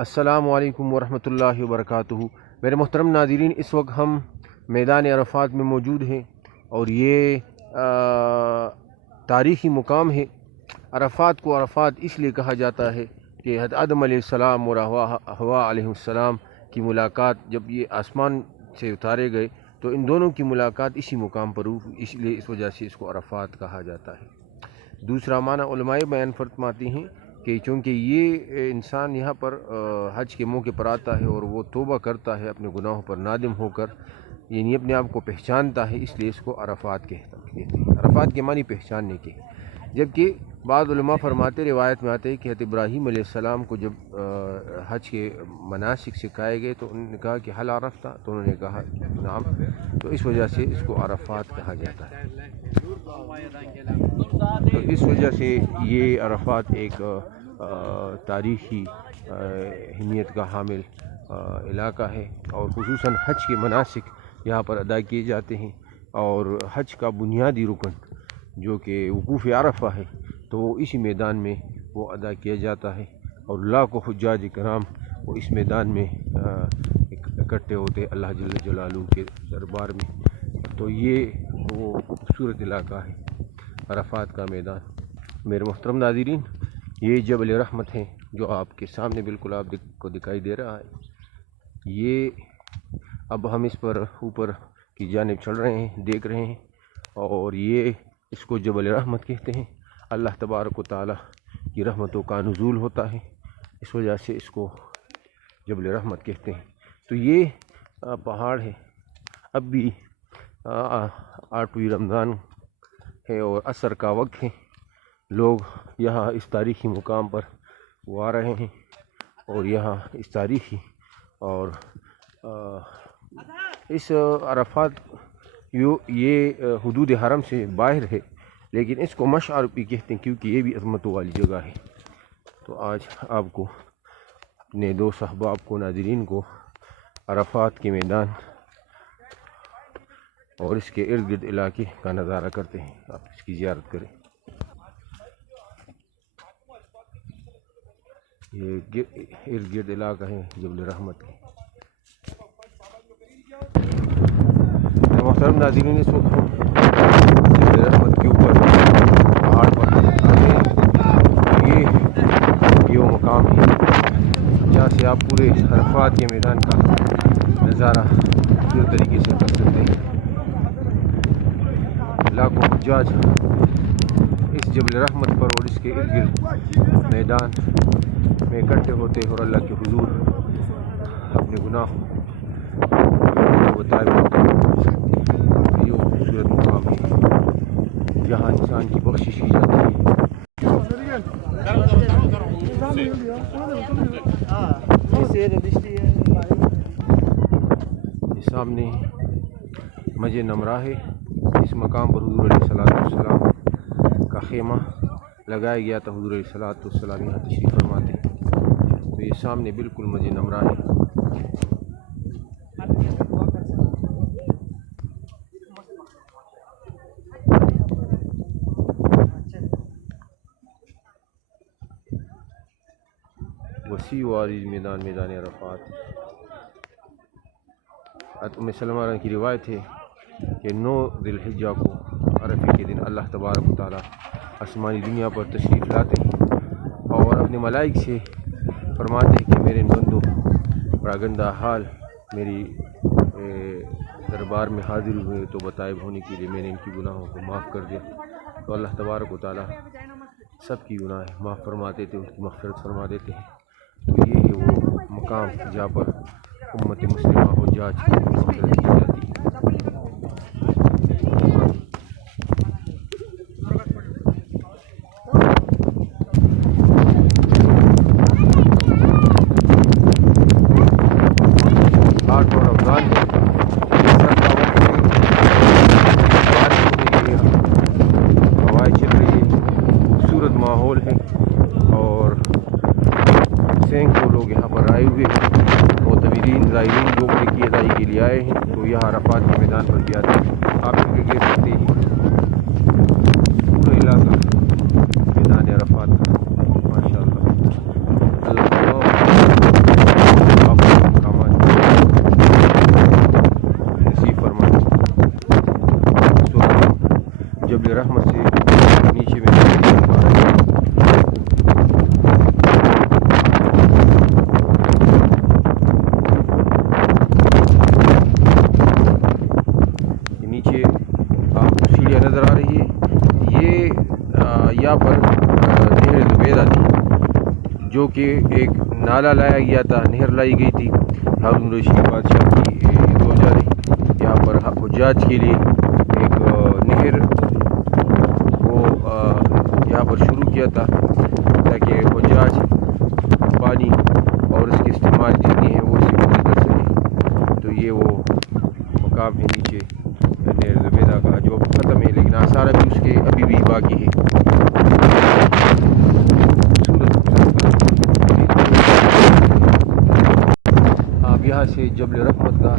السلام علیکم ورحمۃ اللہ وبرکاتہ۔ میرے محترم ناظرین، اس وقت ہم میدان عرفات میں موجود ہیں اور یہ تاریخی مقام ہے۔ عرفات کو عرفات اس لیے کہا جاتا ہے کہ حضرت آدم علیہ السلام اور حوا علیہ السلام کی ملاقات جب یہ آسمان سے اتارے گئے تو ان دونوں کی ملاقات اسی مقام پر ہوئی، اس لیے اس وجہ سے اس کو عرفات کہا جاتا ہے۔ دوسرا معنی علماء بیان فرماتے ہیں کہ چونکہ یہ انسان یہاں پر حج کے موقع پر آتا ہے اور وہ توبہ کرتا ہے اپنے گناہوں پر نادم ہو کر، یعنی اپنے آپ کو پہچانتا ہے، اس لیے اس کو عرفات کہتے ہیں۔ عرفات کے معنی پہچاننے کے، جبکہ بعض علماء فرماتے، روایت میں آتے ہیں کہ حضرت ابراہیم علیہ السلام کو جب حج کے مناسک سکھائے گئے تو انہوں نے کہا کہ حل عرفت، تو انہوں نے کہا نعم، تو اس وجہ سے اس کو عرفات کہا جاتا ہے۔ تو اس وجہ سے یہ عرفات ایک تاریخی اہمیت کا حامل علاقہ ہے، اور خصوصاً حج کے مناسک یہاں پر ادا کیے جاتے ہیں، اور حج کا بنیادی رکن جو کہ وقوف عرفہ ہے تو وہ اسی میدان میں وہ ادا کیا جاتا ہے، اور لاکھوں حجاج کرام وہ اس میدان میں اکٹھے ہوتے اللہ جل جلالہ کے دربار میں۔ تو یہ وہ خوبصورت علاقہ ہے عرفات کا میدان۔ میرے محترم ناظرین، یہ جبل رحمت ہے جو آپ کے سامنے بالکل آپ کو دکھائی دے رہا ہے۔ یہ اب ہم اس پر اوپر کی جانب چڑھ رہے ہیں، دیکھ رہے ہیں، اور یہ اس کو جبل رحمت کہتے ہیں۔ اللہ تبارک و تعالیٰ کی رحمتوں کا نزول ہوتا ہے، اس وجہ سے اس کو جبل رحمت کہتے ہیں۔ تو یہ پہاڑ ہے، اب بھی 8ویں رمضان ہے اور عصر کا وقت ہے، لوگ یہاں اس تاریخی مقام پر وہ آ رہے ہیں، اور یہاں اس تاریخی اور اس عرفات یہ حدود حرم سے باہر ہے، لیکن اس کو مشعر بھی کہتے ہیں کیونکہ یہ بھی عظمتوں والی جگہ ہے۔ تو آج آپ کو اپنے دوست احباب کو، ناظرین کو عرفات کے میدان اور اس کے ارد گرد علاقے کا نظارہ کرتے ہیں، آپ اس کی زیارت کریں۔ یہ ارد گرد علاقہ ہے جبل رحمت کے۔ محترم ناظرین، اس وقت ہم جبل رحمت کے اوپر پہاڑ پر آئے ہیں۔ یہ وہ مقام ہے جہاں سے آپ پورے عرفات کے میدان کا نظارہ پورے طریقے سے کر سکتے ہیں۔ لاکھوں حجاج اس جبل رحمت پر اور اس کے ارد گرد میدان میں اکٹھے ہوتے ہیں اور اللہ کے حضور اپنے گناہوں کو طائب ہوتے ہیں۔ یہ وہ خوبصورت مقام ہے جہاں انسان کی بخشش کی جاتی ہے۔ یہ سامنے مسجد نمرہ ہے، اس مقام پر حضور علیہ السلام کا خیمہ لگایا گیا تھا۔ حضور علیہ السلام یہاں تشریف فرما تھے، تو یہ سامنے بالکل مسجد نمرہ ہے۔ وسیع و عریض میدان عرفات۔ ام سلمہ کی روایت ہے کہ 9 ذی الحجہ کو عرفے کے دن اللہ تبارک و تعالیٰ آسمانی دنیا پر تشریف لاتے ہیں اور اپنے ملائک سے فرماتے ہیں کہ میرے بندوں بڑا گندہ حال میری دربار میں حاضر ہوئے تو بطائب ہونے کے لیے میں نے ان کی گناہوں کو معاف کر دیا۔ تو اللہ تبارک و تعالیٰ سب کی گناہ معاف فرما دیتے ہیں، ان کی مغفرت فرما دیتے ہیں۔ تو یہ ہے وہ مقام جہاں پر امت مسلمہ حجاج کی مغفرت کی جاتی ہے۔ ماحول ہے اور سینکڑوں لوگ یہاں پر آئے ہوئے ہیں، معتمرین زائرین جو کی ادائیگی کے لیے آئے ہیں، تو یہاں عرفات کے میدان پر بھی آتے ہیں۔ آپ ان کے دیکھ سکتے ہیں پورا علاقہ میدان عرفات کا، ماشاء اللہ۔ اللہ کہ ایک نالا لایا گیا تھا، نہر لائی گئی تھی ہارون رشید بادشاہ کی دو جانب یہاں پر حجاج کے لیے ایک نہر وہ یہاں پر شروع کیا تھا تاکہ حجاج پانی اور اس کے استعمال جتنی ہیں وہ اسی وقت کر سکیں۔ تو یہ وہ مقام ہے نیچے نہر زبیدہ کا جو ختم ہے، لیکن آثار ابھی اس کے ابھی بھی باقی ہے۔ آپ یہاں سے جبل رحمت کا